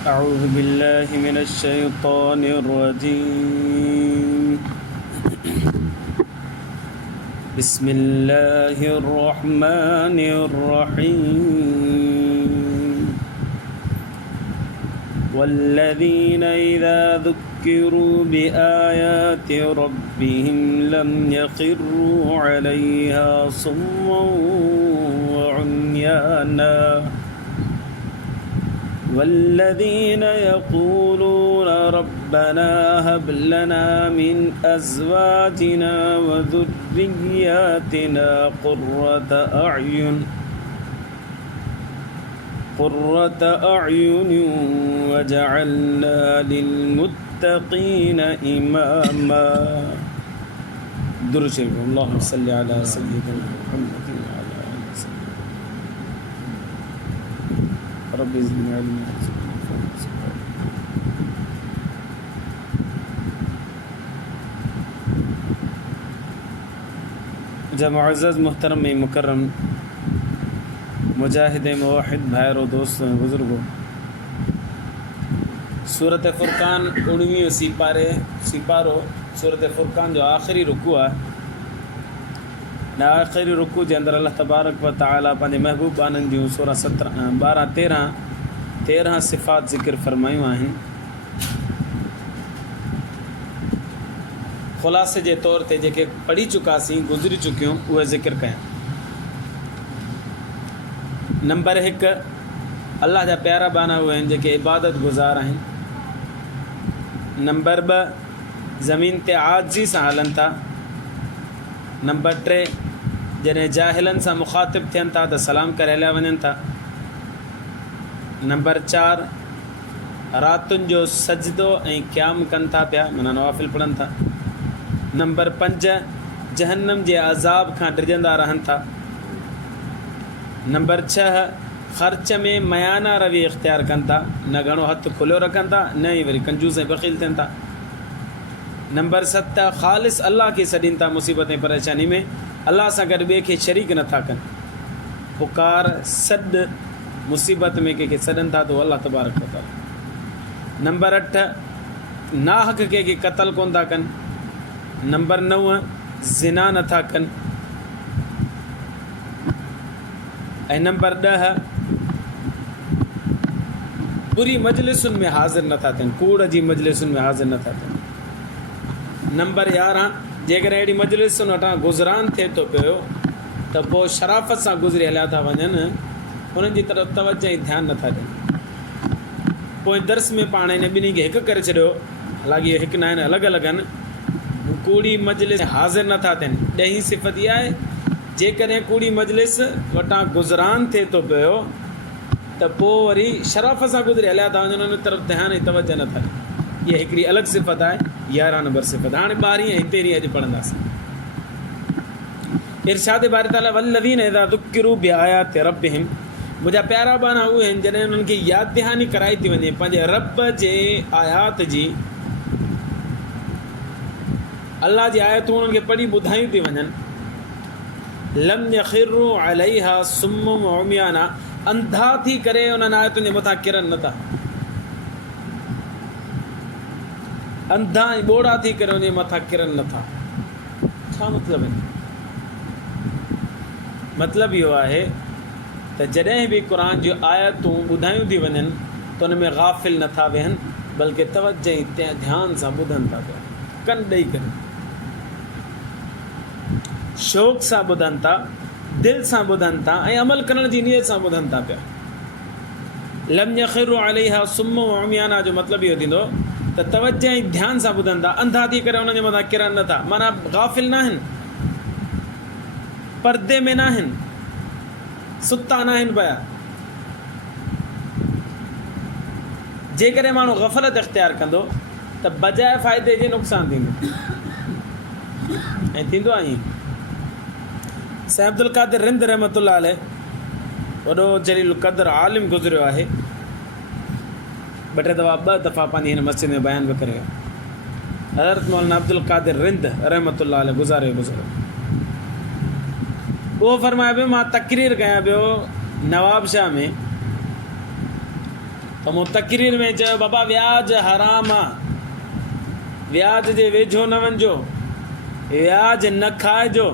أعوذ بالله من الشيطان الرجيم. بسم الله الرحمن الرحيم. والذين إذا ذكروا بآيات ربهم لم يخروا عليها صما وعميانا والذين يقولون ربنا هب لنا من أزواجنا وذرياتنا قرة أعين وجعلنا للمتقين إماما. درود شريف. اللهم صل على سيدنا محمد وعلى آله وسلم. رب زدنا علما. जब मुअज़्ज़ज़ मुहतरम मुकर्रम मुजाहिद मुवाहिद भाइरों दोस्तों बुज़ुर्गों, सूरत फ़ुरक़ान 19 सिपारो सूरत फ़ुरक़ान जो आख़िरी रुकू आहे। न आख़िरी रुकू जे अंदरि अल्लाह तबारक व तआला पंहिंजे महबूब बाननि जूं 16, 17, 12, 13 सिफ़ात ज़िक्र फ़रमायूं आहिनि। ख़ुलासे जे तौर ते जेके पढ़ी चुकासीं गुज़री चुकियूं उहे ज़िक्र कयां। नंबर 1 अल्लाह जा प्यारा बाना उहे आहिनि जेके इबादत गुज़ार आहिनि। नंबर 2 ज़मीन ते आजिज़ी सां हलनि था। नंबर 3 जॾहिं जाहिलनि सां मुख़ातिब थियनि था त सलाम करे हलिया वञनि था। नंबर 4 रातुनि जो सजदो ऐं क़याम कनि था पिया, माना नवाफ़िल पढ़नि था। नंबर 5 जहन्नम जे अज़ाब खां डिॼंदा रहनि था। नंबर 6 ख़र्च में मयाना रवी इख़्तियार कनि था, न घणो हथु खुलियो रखनि था, न ई वरी कंजूस ऐं बख़ील थियनि था। नंबर 7 ख़ालिस अल्लाह खे सॾीनि था मुसीबत ऐं परेशानी में, अल्लाह सां गॾु ॿिए खे शरीक नथा कनि। पुकार सॾु मुसीबत में कंहिंखे सॾनि था त अल्लाह तबारक व तआला। नंबर 8 नाहक कंहिंखे क़तल कोन था कनि। नंबर 9 ज़िना नथा कनि। ऐं नंबर 10 बुरी मजलिसुनि में हाज़िर नथा थियनि, कूड़ जी मजलिसुनि में हाज़िर नथा थियनि। नंबर 11 जेकॾहिं अहिड़ी मजलिसुनि वटां गुज़रान थिए थो पियो त पोइ शराफ़त सां गुज़री हलिया था वञनि, उन्हनि जी तरफ़ तवजो ऐं ध्यानु नथा ॾियनि। पोइ दर्स में पाण हिन ॿिन्ही खे हिकु करे छॾियो, हालांकि इहे हिकु न आहिनि, अलॻि अलॻि आहिनि। कूड़ी मजलिस हाज़िर नथा थियनि। 10हीं सिफ़त इहा आहे, जेकॾहिं कूड़ी मजलिस वटां गुज़रान थिए थो पियो त पोइ वरी शराफ़त सां गुज़री हलिया था वञनि, उन तरफ़ ध्यानु ऐं तवजो नथा ॾियनि। इहा हिकिड़ी अलॻि सिफ़त आहे, 11 नंबर सिफ़त। हाणे 12हीं ऐं 13हीं अॼु पढ़ंदासीं। इरशाद बारी ताला वल्लज़ीन इज़ा ज़ुक्किरू बिआयाति रब्बिहिम, मुंहिंजा प्यारा बाना उहे आहिनि जॾहिं उन्हनि खे यादि दहानी कराई थी वञे पंहिंजे रब जे आयात जी, अल्लाह जी आयतूं उन्हनि खे पढ़ी ॿुधायूं थी वञनि। लम यखिरू अलैहा सुम्मुम उम्याना, अंधा थी करे उन्हनि आयतुनि जे मथां किरनि नथा। अंधा ऐं ॿोड़ा थी करे उन जे मथां किरनि नथा। छा मतिलबु आहे? मतिलबु इहो आहे त जॾहिं बि क़ुर जूं आयतूं ॿुधायूं थी वञनि त उन में गाफ़िल नथा वेहनि, बल्कि तवजो ऐं ध्यान सां ॿुधनि था पिया, कनि ॾेई करे शौक़ सां ॿुधनि था, दिलि सां ॿुधनि था ऐं अमल करण जी नियत सां ॿुधनि था पिया। लम यखिरू अलैहा सुम्मुम उम्याना जो मतिलबु इहो थींदो त तवजो ऐं ध्यान सां ॿुधनि था, अंधा थी करे उन्हनि जे मथां किरनि नथा, माना गाफ़िल न आहिनि, पर्दे में न आहिनि, सुता न आहिनि पिया। जेकॾहिं माण्हू ग़फ़लत इख़्तियार कंदो त बजाए फ़ाइदे जे नुक़सानु थींदो, ऐं थींदो आहे ईअं। सैयद अब्दुल क़ादिर रिंद रहमतुल्लाह अलैह वॾो जलील क़दर आलिम गुज़रियो आहे। ॿ दफ़ा पंहिंजी हिन मस्जिद में बयान बि करे वियो। हज़रत मौलाना अब्दुल क़ादिर रिंद रहमतुल्लाह अलैह गुज़ारे गुज़रियो। वो फरमाया पियो मां तकरीर कयां पियो नवाब शाह में त मूं तकरीर में चयो बाबा व्याज हराम आहे, व्याज जे वेझो न वञिजो, व्याज न खाइजो।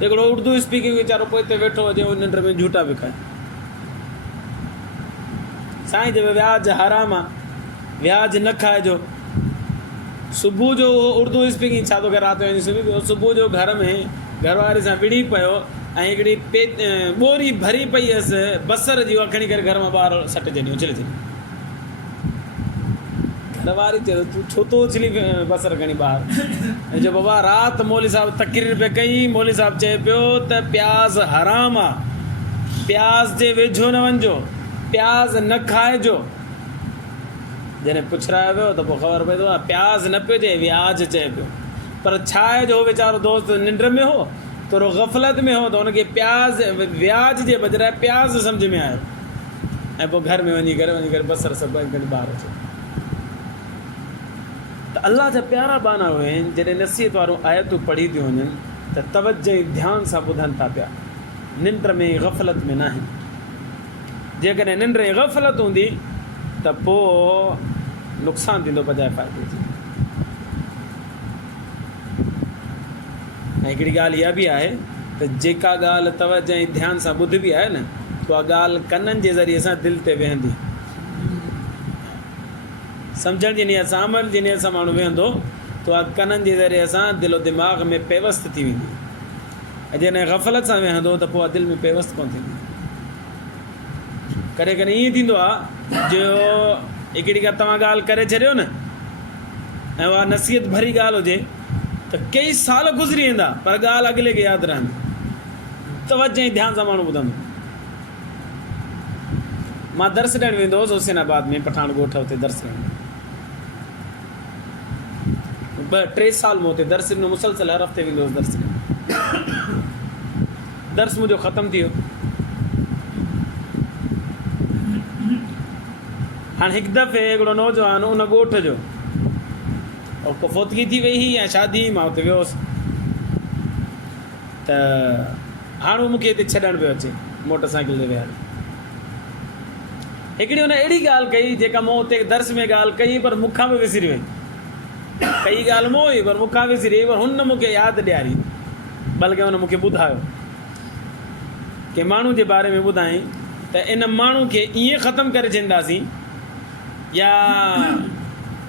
हिकिड़ो उर्दू स्पीकिंग वीचारो पोइ हिते वेठो हुजे, उन निंड में झूठा बि खाए। साईं चयो व्याज हराम आहे, व्याज न खाइजो। सुबुह जो उहो उर्दू स्पीकिंग छा थो करे, राति जो वञी सुबुह जो घर में घरवारी सां विड़ी पियो ऐं हिकिड़ी ॿोरी भरी पई हुअसि बसर जी, उहा खणी करे घर मां ॿाहिरि सट छॾियो, उछले छॾियो। घरवारी चयो तूं छो थो उछली बसर खणी ॿाहिरि? ऐं जो बाबा राति मौली साहिबु तकरीर पिया कई, मौली साहिबु चए पियो त प्याज़ हराम आहे, प्याज़ जे वेझो न वञिजो, प्याज़ न खाइजो। जॾहिं पुछरायो वियो त पोइ ख़बर पए थो आहे प्याज़ न पियो चए, व्याज चए पियो। पर छा आहे जो वीचारो दोस्त निंड में हो, थोरो ग़फ़लत में हो, त हुनखे प्याज़ व्याज जे बदिरां प्याज़ सम्झ में आयो ऐं पोइ घर में वञी करे बसर सभु खणी ॿाहिरि अचे। त अलाह जा प्यारा बाना उहे आहिनि जॾहिं नसीहत वारूं आयतूं पढ़ी थियूं वञनि त तवजह ध्यान सां ॿुधनि था पिया, निंड में ग़फ़लत में न आहिनि। जेकॾहिं निंड में ग़फ़लत हूंदी त पोइ नुक़सानु थींदो बजाए फ़ाइदे जी। ऐं हिकिड़ी ॻाल्हि इहा बि आहे त जेका ॻाल्हि तवजह ऐं ध्यान सां ॿुधबी आहे न, उहा ॻाल्हि कननि जे ज़रिए सां दिलि ते वेहंदी। सम्झण जी नियत सां, अमल जी नियत सां माण्हू वेहंदो त उहा कननि जे ज़रिए सां दिलो दिमाग़ में पेवस्त थी वेंदी। ऐं जॾहिं ग़फ़लत सां वेहंदो त पोइ दिलि में पेवस्त कोन थींदी। कॾहिं कॾहिं ईअं थींदो आहे जो हिकिड़ी का तव्हां ॻाल्हि करे छॾियो न ऐं उहा नसीहत भरी ॻाल्हि हुजे त कई साल गुज़री वेंदा पर ॻाल्हि अॻिले खे यादि रहंदी। तवजह ऐं ध्यान सां माण्हू ॿुधंदो। मां दर्स ॾियणु वेंदो हुउसि हुसैनाबाद में, पठान ॻोठ, हुते दर्स ॾियणु 2-3 साल मूं हुते दर्स ॾिनो, मुसलसल हर हफ़्ते वेंदो हुउसि दर्स ॾियणु। दर्स मुंहिंजो ख़तमु थी वियो। हाणे हिकु दफ़े हिकिड़ो नौजवान उन ॻोठ जो को फोतगी थी वई हुई ऐं शादी, मां हुते वियोसि त हाणे उहो मूंखे हिते छॾणु पियो अचे मोटर साइकिल ते विहारे। हिकिड़ी हुन अहिड़ी ॻाल्हि कई जेका मूं हुते दर्स में ॻाल्हि कई पर मूंखां बि विसिरी वई। कई ॻाल्हि मूं हुई पर मूंखां विसिरी वई, पर हुन मूंखे यादि ॾियारी, बल्कि हुन मूंखे ॿुधायो कि माण्हू जे बारे में ॿुधाई त इन माण्हू खे ईअं ख़तमु करे छॾींदासीं या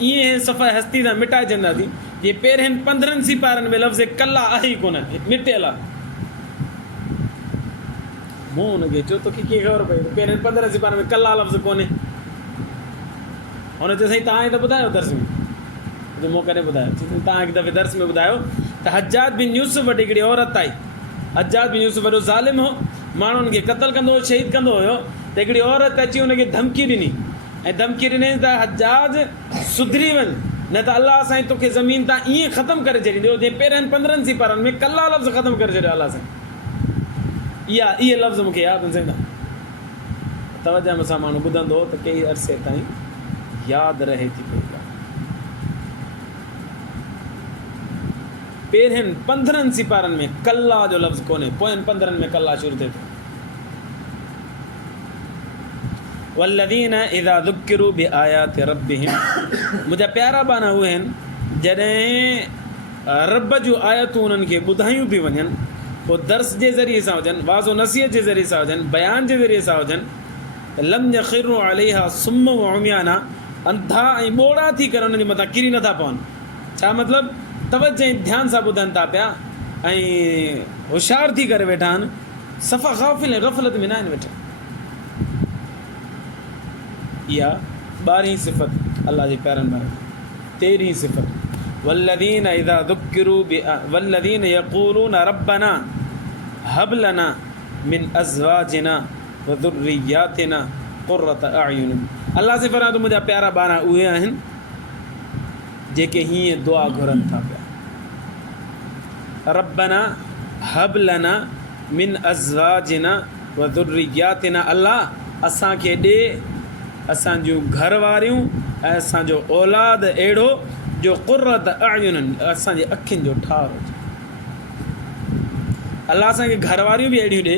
ईअं सफ़ा हस्ती सां मिटाए छॾींदासीं जे पहिरियनि 15 सिपारनि में लफ़्ज़ कला आहे ई कोन, मिटियल आहे। मूं हुनखे चयो तोखे कीअं ख़बर पई त पहिरियनि 15 सिपारनि में कला लफ़्ज़ कोन्हे? हुन चयो साईं तव्हां त ॿुधायो दर्स में, जो मूं कॾहिं ॿुधायो? तव्हां हिकु दफ़े दर्स में ॿुधायो त हज्जाज बिन यूसुफ वटि हिकिड़ी औरत आई। हज्जाज बिन यूसुफ वॾो ज़ालिम हो, माण्हुनि खे क़तल कंदो हुओ, शहीद कंदो हुयो। त हिकिड़ी औरत अची हुनखे धमकी ॾिनी ऐं धमकी ॾिनई त हज्जाज सुधरी वञ, न त अलाह साईं तोखे ज़मीन तां ईअं ख़तमु करे छॾींदो जे पहिरियनि 15 सिपारनि में कला लफ़्ज़ ख़तमु करे छॾियो अलाह साईं। इहे लफ़्ज़ मूंखे यादि न साईं। तवजह सां माण्हू ॿुधंदो त कई अरसे ताईं यादि रहे थी पई। पहिरियनि 15 सिपारनि में कला जो लफ़्ज़ कोन्हे, पोयनि 15 में कला शुरू थिए थो। वल्लज़ीन इज़ा ज़ुक्किरू बिआयाति रब्बिहिम, मुंहिंजा प्यारा बाना उहे आहिनि जॾहिं रब जूं आयतूं उन्हनि खे ॿुधायूं थी वञनि, पोइ दर्स जे ज़रिए सां हुजनि, वाज़ो नसीहत जे ज़रिए सां हुजनि, बयान जे ज़रिए सां हुजनि, त लम यख़िरू अलैहा सुम्म व उम्याना, अंधा ऐं ॿोड़ा थी करे उन्हनि जे मथां किरी नथा पवनि। छा मतिलबु? तवजह ऐं ध्यान सां ॿुधनि था पिया ऐं होशियारु थी करे वेठा आहिनि, सफ़ा ग़ाफ़िल ऐं ग़फ़लत में न आहिनि वेठा। इहा 12वीं सिफ़त अल्लाह जे प्यारनि बारे। 13वीं सिफ़त वल्लज़ीन इज़ा ज़ुक्किरू वल्लज़ीन यक़ूलून रब्बना हब लना मिन अज़वाजिना व ज़ुर्रिय्यातिना क़ुर्रत अयुन। अल्लाह से फरमाए तो मुंहिंजा प्यारा ॿार उहे आहिनि जेके हीअं दुआ घुरनि था पिया, रब्बना हब लना मिन अज़वाजिना व ज़ुर्रिय्यातिना, अल्लाह असांखे ॾे असांजूं घर वारियूं ऐं असांजो औलाद अहिड़ो जो क़ुर्रत अयुन, असांजे अखियुनि जो ठार हुजे। अल्लाह असांखे घर वारियूं बि अहिड़ियूं ॾे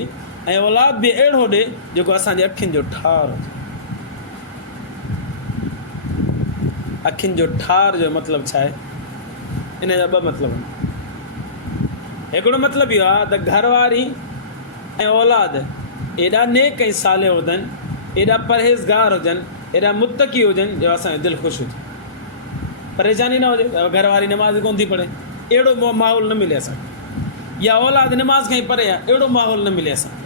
ऐं औलाद बि अहिड़ो ॾे जेको असांजे अखियुनि जो ठार हुजे। अखियुनि जो ठार जो मतिलबु छा आहे? इन जा ॿ मतिलब आहिनि। हिकिड़ो मतिलबु इहो आहे त घरवारी ऐं औलाद एॾा नेक ऐं साले हुजनि, एॾा परहेज़गार हुजनि, एॾा मुतक़ी हुजनि जो असांजो दिलि ख़ुशि हुजे, परेशानी न हुजे। घरवारी नमाज़ कोन थी पढ़े, अहिड़ो माहौल न मिले असांखे, या औलाद नमाज़ खां ई परे आहे, अहिड़ो माहौल न मिले असांखे।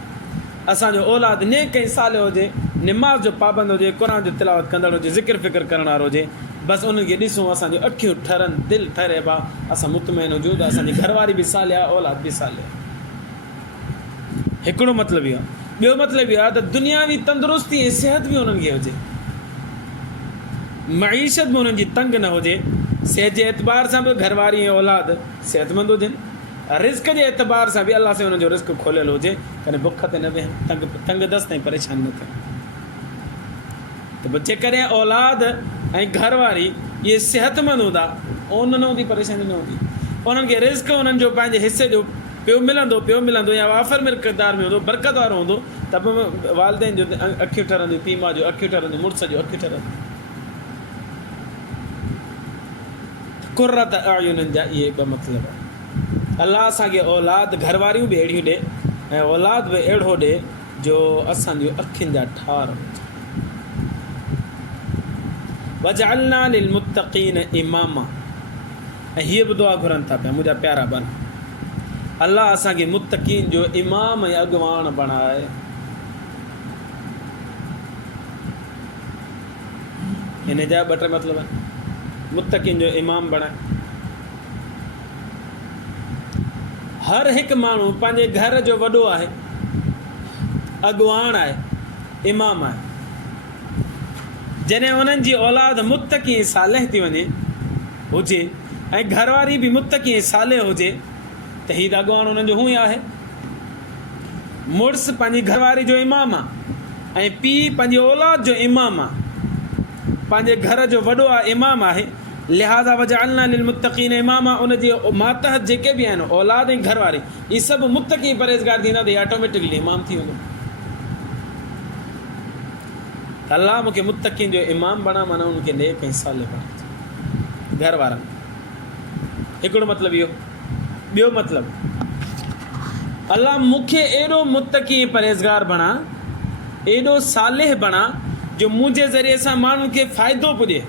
असांजो औलाद नेक ऐं साले हुजे, नमाज़ जो पाबंद हुजे, क़ुर जो तिलावत कंदड़ हुजे, ज़िक्र फ़िक्र करण वारो हुजे, बसि उन्हनि खे ॾिसूं, असांजूं अखियूं ठरनि, दिलि ठरे भाउ, असां मुतमइन हुजूं त असांजी घरवारी बि साले आहे, औलाद बि साले आहे। हिकिड़ो मतिलबु इहो आहे। ॿियो मतिलबु इहो आहे त दुनियावी तंदुरुस्ती ऐं सिहत बि उन्हनि खे हुजे, मईशत बि उन्हनि जी तंग न हुजे। सिहत जे एतबार सां बि घरवारी ऐं औलाद सिहतमंद हुजनि, रिस्क जे एतबार सां बि अलाह सां हुनजो रिस्क खोलियल हुजे, कॾहिं बुख ते न वेहनि, तंग दस्त ऐं परेशान न थियनि। त जेकॾहिं औलाद ऐं घरवारी इहे सिहतमंद हूंदा, उन न हूंदी, परेशानी न हूंदी, उन्हनि खे रिस्क उन्हनि जो पंहिंजे हिसे जो पियो मिलंदो या वाफ़र में किरदार में हूंदो, बरक़त वारो हूंदो, त बि वालदेन जो अखियूं ठरंदियूं, पीउ माउ जो अखियूं ठरंदियूं, मुड़ुस जो अखियूं ठरंदियूं। कुर्रत अयुननि जा इहे ॿ मतिलब आहे। अलाह असांखे औलाद घरवारियूं बि अहिड़ियूं ॾे ऐं औलाद बि अहिड़ो ॾे जो असांजूं अखियुनि जा ठार हुजे। वजअलना लिलमुत्तक़ीन इमामा, ऐं हीअ बि दुआ घुरनि था पिया मुंहिंजा प्यारा बन, अलाह असांखे मुत्तक़ीन जो इमाम ऐं अॻुवाण बणाए। हिन जा ॿ टे मतिलब आहिनि। मुत्तक़ीन जो इमाम बणाए। हर हिकु माण्हू पंहिंजे घर जो वॾो आहे, अॻुवाण आहे, इमाम आहे। जॾहिं उन्हनि जी औलाद मुत्तक़ी सालेह थी वञे हुजे ऐं घरवारी बि मुत्तक़ी सालेह हुजे, त हीउ त अॻुवाण उन्हनि जो हूअं ई आहे। मुड़ुसु पंहिंजी घरवारी जो इमाम आहे ऐं पीउ पंहिंजी औलाद जो इमाम आहे, पंहिंजे घर जो वॾो आहे, इमाम आहे। लिहाज़ा वजअलना लिलमुत्तक़ीन इमामा, उनजी मातहत जेके बि आहिनि औलाद ऐं घरवारी, इहे सभु मुत्तक़ी परहेज़गार थींदा त ऑटोमेटिकली इमाम थी वेंदो। अलाह मूंखे मुत्तक़ीन जो इमाम बणा, माना उनखे नेक ऐं सालेह बणा घर वारनि। हिकिड़ो मतिलबु इहो। ॿियो मतिलबु, अलाह मूंखे एॾो मुत्तक़ी परहेज़गार बणा, एॾो सालेह बणा जो मुंहिंजे ज़रिए सां माण्हुनि खे फ़ाइदो पुॼे,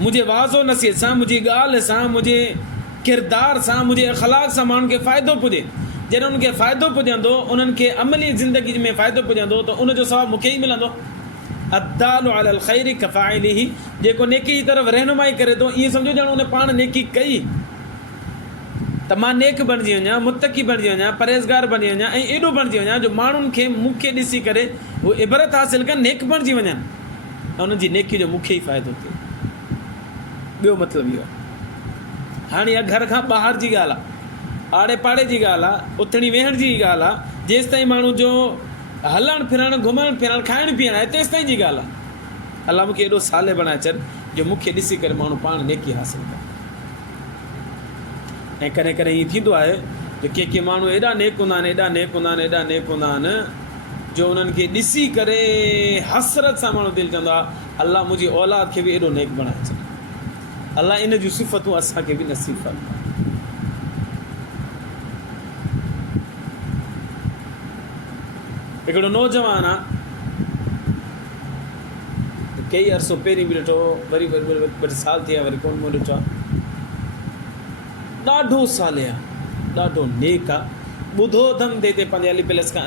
मुंहिंजे वाज़ो नसीहत सां, मुंहिंजी ॻाल्हि सां, मुंहिंजे किरदार सां, मुंहिंजे अख़लाक़ सां माण्हुनि खे फ़ाइदो पुॼे। जॾहिं उन्हनि खे फ़ाइदो पुॼंदो, उन्हनि खे अमली ज़िंदगी में फ़ाइदो पुॼंदो, त उनजो सवाबु मूंखे ई मिलंदो। अद्दालु अलल ख़ैरि कफ़ाइलिही, जेको नेकी जी तरफ़ रहनुमाई करे थो, ईअं सम्झो ॼण उन पाण नेकी कई, त मां नेक बणिजी वञा, मुत्तक़ी बणिजी वञा, परहेज़गार बणी वञा ऐं एॾो बणिजी वञा जो माण्हुनि खे मूंखे ॾिसी करे उहे इबरत हासिलु कनि, नेक बणिजी वञनि ऐं उन्हनि जी नेकी जो मूंखे ई फ़ाइदो थिए। ॿियो मतिलबु इहो आहे। हाणे इहा घर खां ॿाहिरि जी ॻाल्हि आहे, आड़े पाड़े जी ॻाल्हि आहे, उथणी वेहण जी ॻाल्हि आहे, जेसि ताईं माण्हू जो हलणु फिरणु, घुमणु फिरणु, खाइणु पीअणु आहे, तेसि ताईं जी ॻाल्हि आहे। अलाह मूंखे एॾो साले बणाए छॾ जो मूंखे ॾिसी करे माण्हू पाण नेकी हासिलु करे। ऐं कॾहिं कॾहिं ईअं थींदो आहे जो के माण्हू एॾा नेक हूंदा आहिनि, एॾा नेक हूंदा आहिनि, एॾा नेक हूंदा आहिनि जो उन्हनि खे ॾिसी करे हसरत सां माण्हू दिलि चवंदो आहे अलाह मुंहिंजी औलाद खे बि एॾो नेक बणाए छॾ। अलाह इन जूं सिफ़तूं असांखे बि नसीब फरमाए। हिकिड़ो नौजवान आहे, कई अरसो पहिरीं बि ॾिठो, वरी ॿ साल थी विया, वरी कोन मूं ॾिठो आहे। ॾाढो साले आहे, ॾाढो नेक आहे। ॿुधो अथमि त हिते पंहिंजे अली पैलेस खां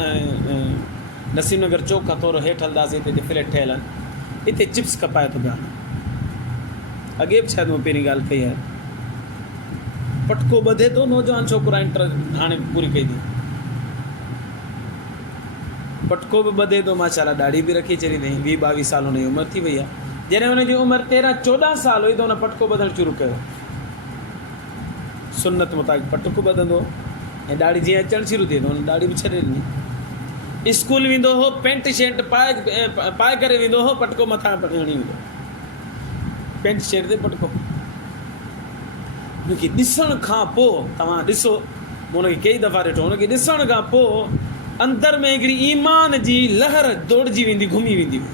नसीम नगर चौक खां थोरो हेठि हलंदासीं, हिते फ्लैट ठहियल आहिनि, हिते चिप्स कपाए थो पिया। अॻे बि शायदि मूं पहिरीं ॻाल्हि कई आहे। पटको ॿधे थो, नौजवान छोकिरा इंटर हाणे पूरी कई अथई, पटको बि ॿधे थो, माशाल्लाह दाढ़ी बि रखी छॾी अथई, 20-22 साल हुनजी उमिरि थी वई आहे। जॾहिं हुनजी उमिरि 13-14 साल हुई त हुन पटको ॿधणु शुरू कयो। सुन्नत मुताबिक़ पटको ॿधंदो ऐं दाढ़ी जीअं अचणु शुरू थी त हुन दाढ़ी बि छॾे ॾिनी। स्कूल वेंदो हो, पेंट शर्ट पाए करे वेंदो हो, पटको मथां हणी वेंदो, पेंट शर्ट ते पटको। हुनखे ॾिसण खां पोइ, तव्हां ॾिसो, मूं हुनखे कई दफ़ा ॾिठो, हुनखे ॾिसण खां पोइ अंदर में हिकिड़ी ईमान जी लहर दौड़जी वेंदी, घुमी वेंदी हुई।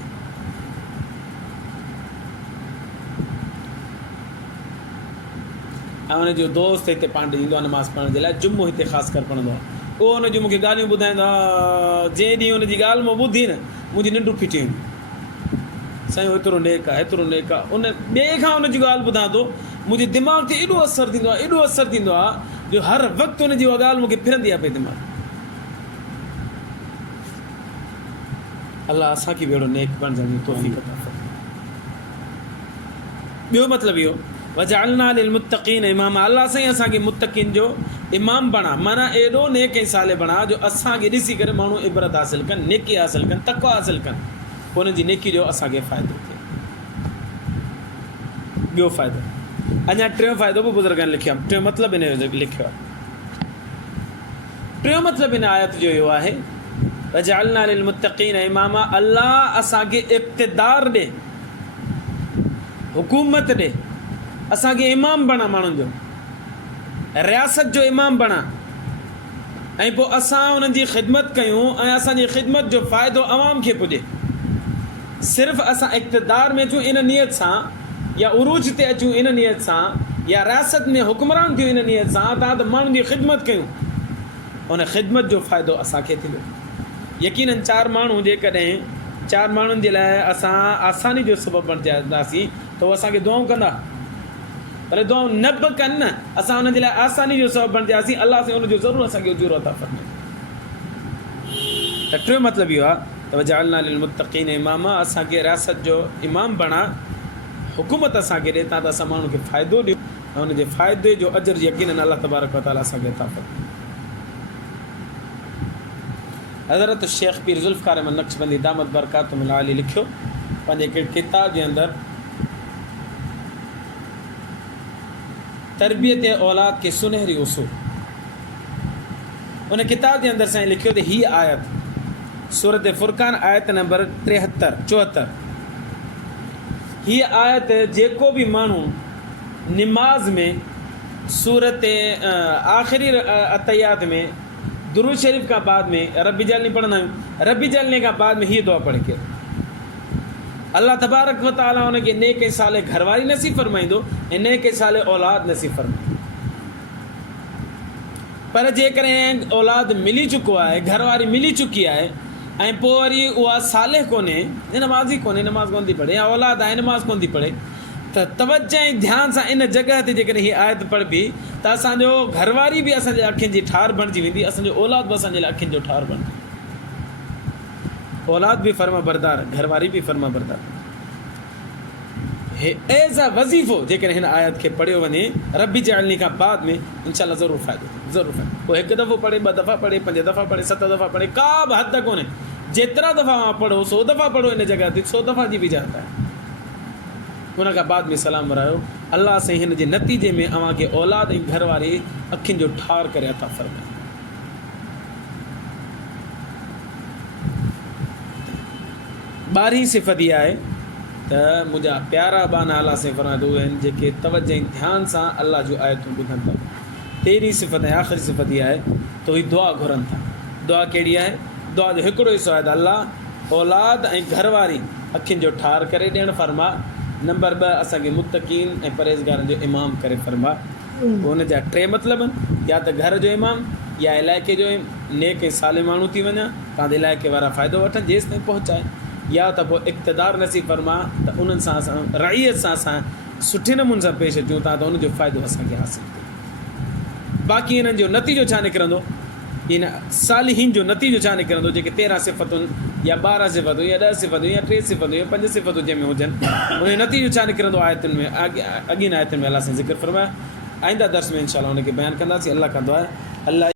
ऐं हुनजो दोस्त हिते पांडे ईंदो आहे नमाज़ पढ़ण जे लाइ, जुमो हिते ख़ासि करे पढ़ंदो आहे। उहो हुनजो मूंखे ॻाल्हियूं ॿुधाईंदो आहे, जंहिं ॾींहुं हुनजी ॻाल्हि मां ॿुधी न मुंहिंजी निंड फिटी वेंदी, साईं एतिरो नेक आहे, एतिरो नेक आहे। उन ॿिए खां हुनजी ॻाल्हि ॿुधां थो, मुंहिंजे दिमाग़ ते एॾो असरु थींदो आहे, एॾो असरु थींदो आहे जो हर वक़्तु हुनजी उहा ॻाल्हि मूंखे फिरंदी आहे पई दिमाग़। अलाह असांखे बि अहिड़ो नेक बणजण जी तौफ़ीक़ अता फ़रमाए। ॿियो मतिलबु इहो, वजअलना लिलमुत्तक़ीन इमामा, अलाह साईं असांखे मुत्तक़ीन जो इमाम बणा, माना एॾो नेक ऐं साले बणा जो असांखे ॾिसी करे माण्हू इबरत हासिलु कनि, नेकी हासिलु कनि, तक़वा हासिलु कनि, हुन जी नेकी जो असांखे फ़ाइदो थिए। ॿियो फ़ाइदो, अञा टियों फ़ाइदो बि बुज़ुर्गनि लिखियो आहे, टियों मतिलबु इन जो लिखियो आहे। टियों मतिलबु इन आयत जो इहो आहे, वजअलना लिलमुत्तक़ीन इमामा, अलाह असांखे इक़्तिदार ॾे, हुकूमत ॾे, असांखे इमाम बणा, माण्हुनि जो रियासत जो इमाम बणा, ऐं पोइ असां उन्हनि जी ख़िदमत कयूं ऐं असांजी ख़िदमत जो फ़ाइदो अवाम खे पुॼे। सिर्फ़ु असां इक़्तिदार में अचूं इन नियत सां, या उरूज ते अचूं इन नियत सां, या रियासत में हुक्मरान थियूं इन नियत सां त माण्हुनि जी ख़िदमत कयूं, उन ख़िदमत जो फ़ाइदो असांखे थींदो। यकीननि चारि माण्हू जेकॾहिं चारि माण्हुनि जे लाइ असां आसानी जो सबबु बणिजंदासीं त उहे असांखे दुआऊं कंदा, पर दुआऊं न बि कनि न, असां हुनजे लाइ आसानी जो सबबु बणिजंदासीं, अलाह सां हुनजो ज़रूरु असांखे उजूरो अता फ़रमाए। त टियों मतिलबु इहो आहे त वजअलना लिलमुत्तक़ीन इमामा, असांखे रियासत जो इमाम बणा, हुकूमत असांखे ॾे, त असां माण्हुनि खे फ़ाइदो ॾियूं ऐं हुनजे फ़ाइदे जो अजर यकीननि अलाह तबारक व तआला असांखे अता फ़रमाए। हज़रत शेख पीर ज़ुल्फ़कार अहमद नक्शबंदी दामत बरकातुहुल आली लिखियो पंहिंजे हिकिड़े किताब जे अंदरि, तरबियत औलाद के सुनहरी उसूल, उन किताब जे अंदरि साईं लिखियो त हीअ आयत सूरत फ़ुरक़ान आयत नंबर 73-74, हीअ आयत जेको बि माण्हू निमाज़ में सूरत आख़िरी अतयात में दुरूद शरीफ़ खां बाद में रब्बी जल्नी पढ़ंदा आहियूं, रब्बी जल्नी खां बाद में हीअ दुआ पढ़े के अल्लाह तबारक व तआला हुनखे नेक ऐं साले घरवारी नसीब फरमाईंदो ऐं नेक ऐं साले औलाद नसीब फरमाईंदो। पर जेकॾहिं औलाद मिली चुको आहे, घरवारी मिली चुकी आहे, ऐं पोइ वरी उहा साले कोन्हे, नमाज़ी कोन्हे, नमाज़ कोन थी पढ़े, या औलाद आहे नमाज़ कोन थी पढ़े, त तवज्जो ऐं ध्यान सां इन जॻह ते जेकॾहिं हीअ आयत पढ़बी त असांजो घरवारी बि असांजे अखियुनि जी ठार बणिजी वेंदी, असांजो औलाद बि असांजे लाइ अखियुनि जो ठार बणिजी, औलाद बि फर्मा बरदार, घरवारी बि फर्मा बरदार। हे एज़ अ वज़ीफ़ो जेकॾहिं हिन आयत खे पढ़ियो वञे रब्बी जअलनी खां बाद में, इंशाअल्लाह ज़रूरु फ़ाइदो थिए, ज़रूरु फ़ाइदो। पोइ हिकु दफ़ो पढ़े, ॿ दफ़ा पढ़े, 5 दफ़ा पढ़े, 7 दफ़ा पढ़े, का बि हद कोन्हे, जेतिरा दफ़ा पढ़ो 100 दफ़ा पढ़ो, इन जॻह ते 100 दफ़ा जी बि इजाज़त आहे। हुन खां बाद में सलाम वरायो, अलाह साईं हिन जे नतीजे में अव्हांखे औलाद ऐं घरवारी अखियुनि जो ठार करे अता फ़रमाए। ॿारहीं सिफ़त इहा आहे त मुंहिंजा प्यारा बाना अलाह साईं फरमाईंदो उहे आहिनि जेके तवज्जो ऐं ध्यान सां अलाह जूं आयतूं ॿुधनि था। 13हीं सिफ़त ऐं आख़िरी सिफ़त इहा आहे त उहे दुआ घुरनि था। दुआ कहिड़ी आहे? दुआ जो हिकिड़ो हिसो आहे त अलाह औलाद ऐं घरवारी अखियुनि जो ठार करे ॾियणु फरमा। नंबर 2 असांखे मुत्तक़ीन ऐं परहेज़गारनि जो इमाम करे फरमा। हुन जा 3 मतिलब आहिनि, या त घर जो इमाम, या इलाइक़े जो नेक ऐं साले माण्हू थी वञा, तव्हांजे इलाइक़े वारा फ़ाइदो वठनि जेसि ताईं पहुचाए, या त पोइ इक़्तिदार नसीब फरमा त उन्हनि सां असां रईयत सां असां सुठे नमूने सां पेश अचूं था त उनजो फ़ाइदो असांखे हासिलु थिए। बाक़ी हिननि जो नतीजो छा निकिरंदो, इन सालिहीन जो नतीजो छा निकिरंदो, जेके 13 सिफ़तुनि या 12 सिफ़तूं या 10 सिफ़तूं या 3 सिफ़तूं या 5 सिफ़तूं जंहिंमें हुजनि, उन जो नतीजो छा निकिरंदो आयतुनि में, अॻियुनि आयतुनि में अलाह सां ज़िक्र फरमाया। आईंदा दर्स में इंशाअल्लाह उनखे बयानु कंदासीं। अल्लाह का दुआ आहे, अल्लाह